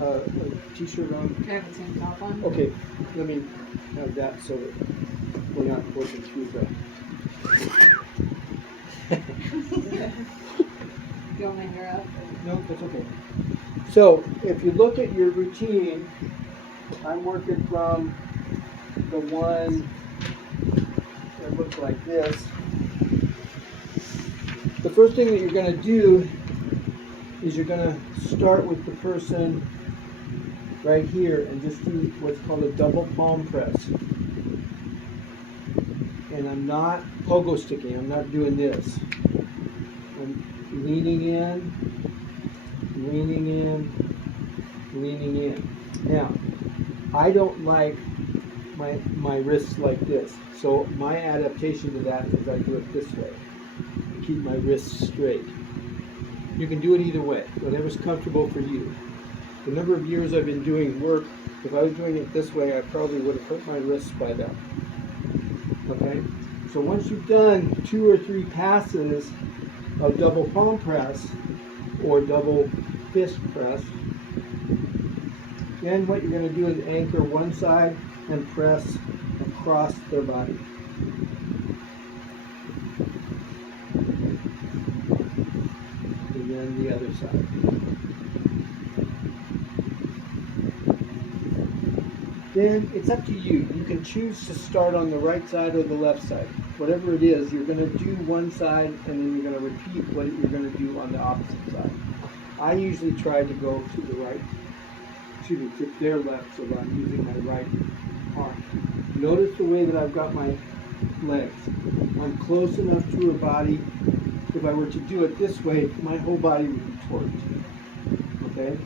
a t-shirt on? Can I have the same top on? Okay, let me have that so that we're not working through the. You want my hair up? No, that's okay. So if you look at your routine, I'm working from the one that looks like this. The first thing that you're going to do is you're going to start with the person right here and just do what's called a double palm press. And I'm not pogo sticking, I'm not doing this. I'm leaning in, leaning in, leaning in. Now, I don't like my wrists like this. So my adaptation to that is I do it this way. I keep my wrists straight. You can do it either way, whatever's comfortable for you. The number of years I've been doing work, if I was doing it this way, I probably would have hurt my wrists by now. Okay? So once you've done 2 or 3 passes of double palm press or double fist press, then what you're going to do is anchor one side and press across their body. And then the other side. Then it's up to you. You can choose to start on the right side or the left side. Whatever it is, you're going to do one side and then you're going to repeat what you're going to do on the opposite side. I usually try to go to the right, to their left, so that I'm using my right arm. Notice the way that I've got my legs. I'm close enough to her body. If I were to do it this way, my whole body would be torqued. Okay?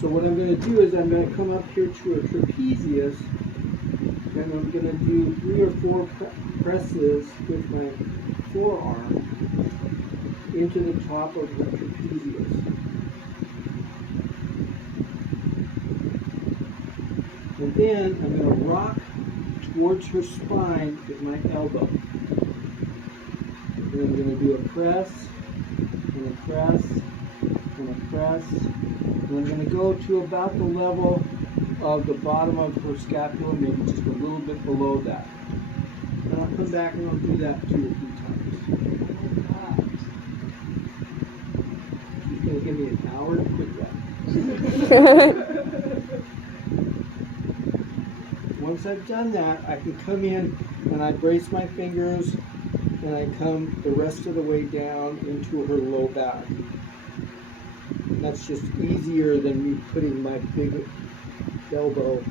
So what I'm going to do is I'm going to come up here to a trapezius, and I'm going to do 3 or 4 presses with my forearm into the top of the trapezius. And then I'm going to rock towards her spine with my elbow. Then I'm going to do a press, and a press, and a press. And I'm going to go to about the level of the bottom of her scapula, maybe just a little bit below that. And I'll come back and I'll do that 2 or 3 times. She's going to give me an hour to quit that. Once I've done that, I can come in and I brace my fingers and I come the rest of the way down into her low back. And that's just easier than me putting my big elbow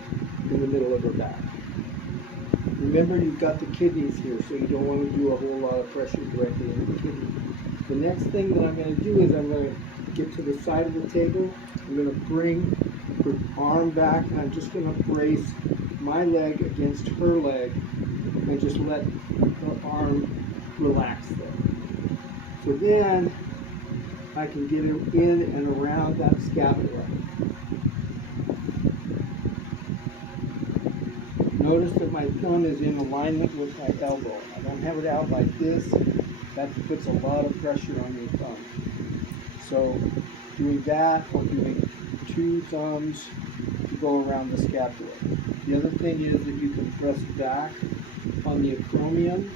in the middle of her back. Remember, you've got the kidneys here, so you don't want to do a whole lot of pressure directly into the kidney. The next thing that I'm going to do is I'm going to get to the side of the table. I'm going to bring her arm back, and I'm just going to brace my leg against her leg and just let her arm relax there. So then I can get her in and around that scapula. Notice that my thumb is in alignment with my elbow. I don't have it out like this. That puts a lot of pressure on your thumb. So doing that or doing 2 thumbs to go around the scapula. The other thing is that you can press back on the acromion,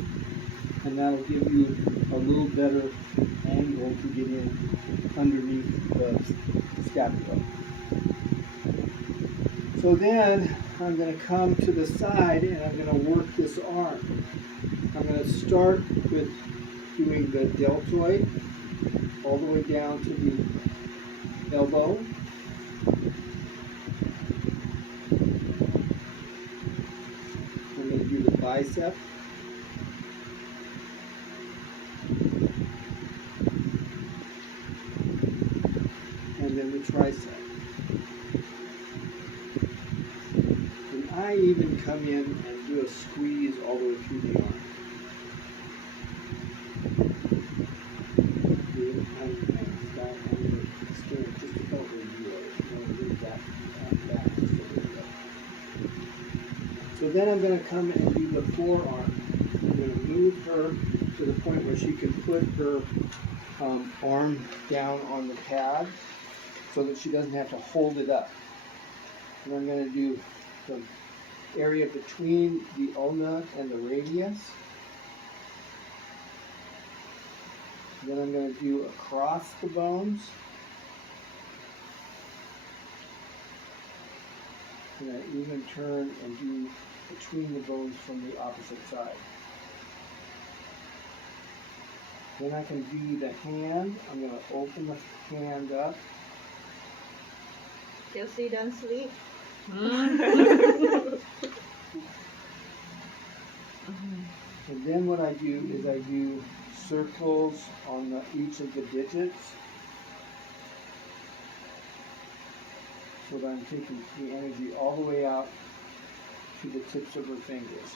and that'll give you a little better angle to get in underneath the scapula. So then I'm going to come to the side and I'm going to work this arm. I'm going to start with doing the deltoid all the way down to the elbow. I'm going to do the bicep. And then the tricep. And I even come in and do a squeeze all the way through the arm. So then I'm going to come and do the forearm. I'm going to move her to the point where she can put her arm down on the pad. so that she doesn't have to hold it up. And I'm going to do the area between the ulna and the radius. Then I'm going to do across the bones. And I even turn and do between the bones from the opposite side. Then I can do the hand. I'm going to open the hand up. Kelsey, don't sleep. And then what I do is I do circles on each of the digits. So that I'm taking the energy all the way out to the tips of her fingers.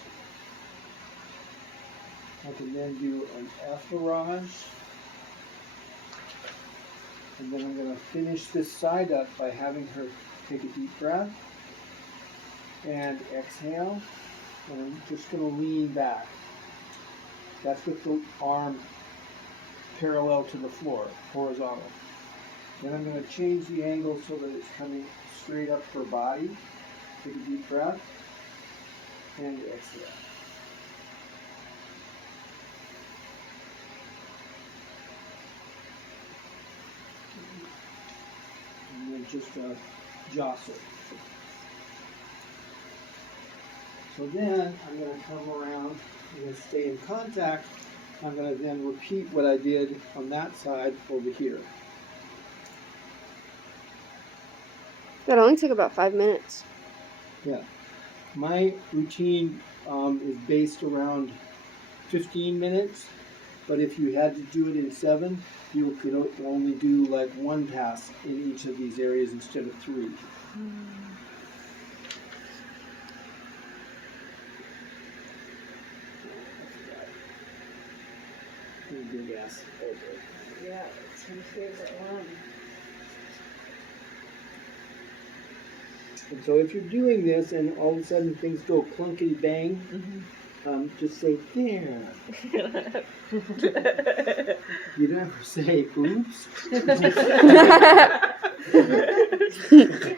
I can then do an effleurage. And then I'm going to finish this side up by having her take a deep breath and exhale. And I'm just going to lean back. That's with the arm parallel to the floor, horizontal. Then I'm going to change the angle so that it's coming straight up her body. Take a deep breath and exhale. And then just a jostle. So then I'm going to come around, I'm going to stay in contact. I'm going to then repeat what I did on that side over here. That only took about 5 minutes. Yeah. My routine is based around 15 minutes, but if you had to do it in 7, you could only do like 1 pass in each of these areas instead of 3. Big ass elbow. Yeah, it's my favorite one. And so if you're doing this and all of a sudden things go clunkety bang, just say there. You don't ever say oops.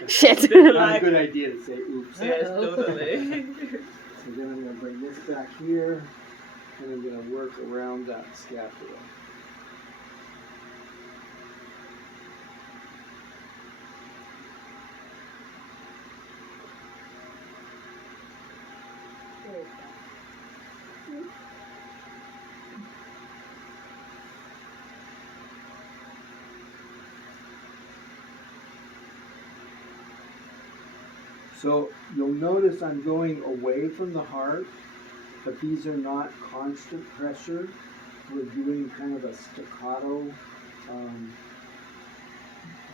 Shit. Not a good idea to say oops. Yes, totally. So then I'm going to bring this back here, and I'm going to work around that scapula. So you'll notice I'm going away from the heart, but these are not constant pressure. We're doing kind of a staccato.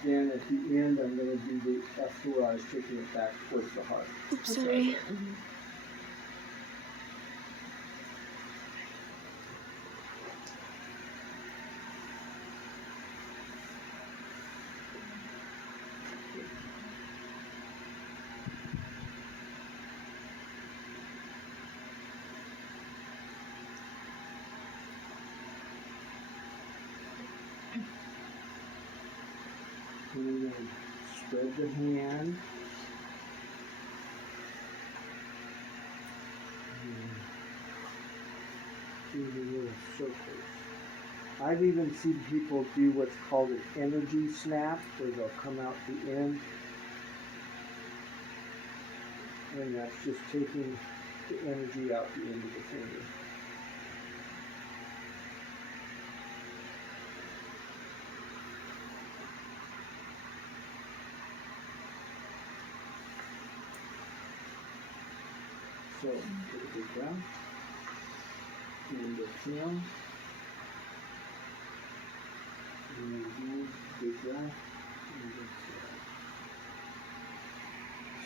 Then at the end, I'm going to do the effleurage, taking it back towards the heart. Oops, sorry. And then spread the hand. Do the little circles. I've even seen people do what's called an energy snap, where they'll come out the end. And that's just taking the energy out the end of the finger. So, take a big breath. And exhale. And again, big breath. And exhale.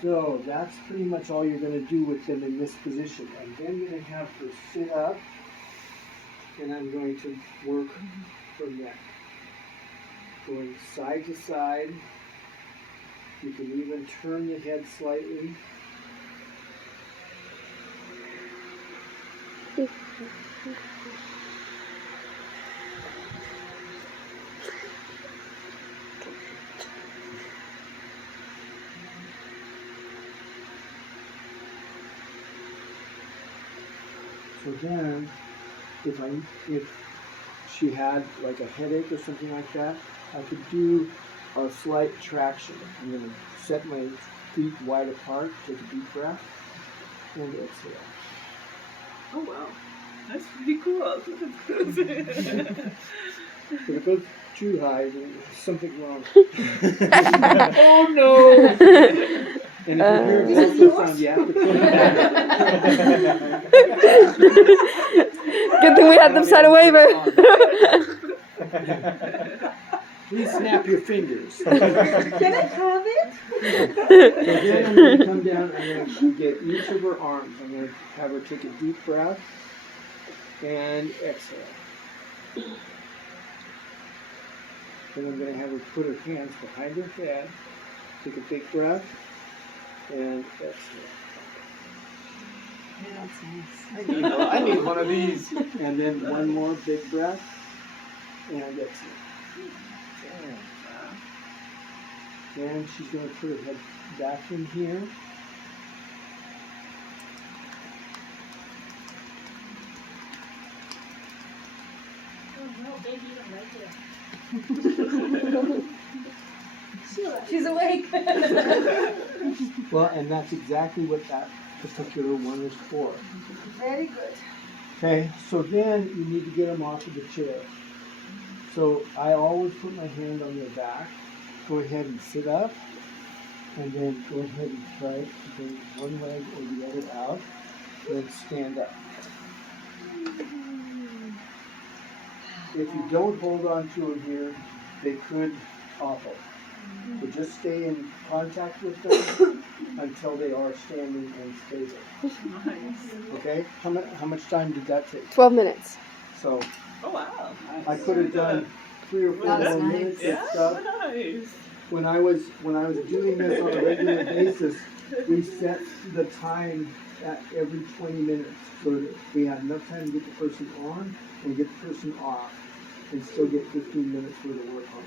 So, that's pretty much all you're going to do with them in this position. I'm then going to have her sit up. And I'm going to work her neck. Going side to side. You can even turn the head slightly. So then, if she had like a headache or something like that, I could do a slight traction. I'm gonna set my feet wide apart, take a deep breath, and exhale. Oh wow, that's pretty cool. If it goes too high, then there's something wrong. Oh no! And if you hear This is also yours? sound, you have to put it Good thing we had them sign a waiver. Please snap your fingers. So Can I have it? then I'm going to come down, I'm going to get each of her arms. I'm going to have her take a deep breath and exhale. Then I'm going to have her put her hands behind her head, take a big breath, and exhale. Yeah, that's nice. I need one of these. And then one more big breath, and exhale. And she's going to put her head back in here. She's awake. Well, and that's exactly what that particular one is for. Very good. Okay, so then you need to get them off of the chair. So I always put my hand on their back. Go ahead and sit up, and then go ahead and try to bring one leg or the other out, then stand up. If you don't hold on to them here, they could topple. So just stay in contact with them until they are standing and stable. Nice. Okay? How much time did that take? 12 minutes. So Oh wow. I could have done 3 or 4 That's more nice. minutes Yeah, of stuff. nice. When I was doing this on a regular basis, we set the time at every 20 minutes so that we had enough time to get the person on and get the person off and still get 15 minutes worth of work on.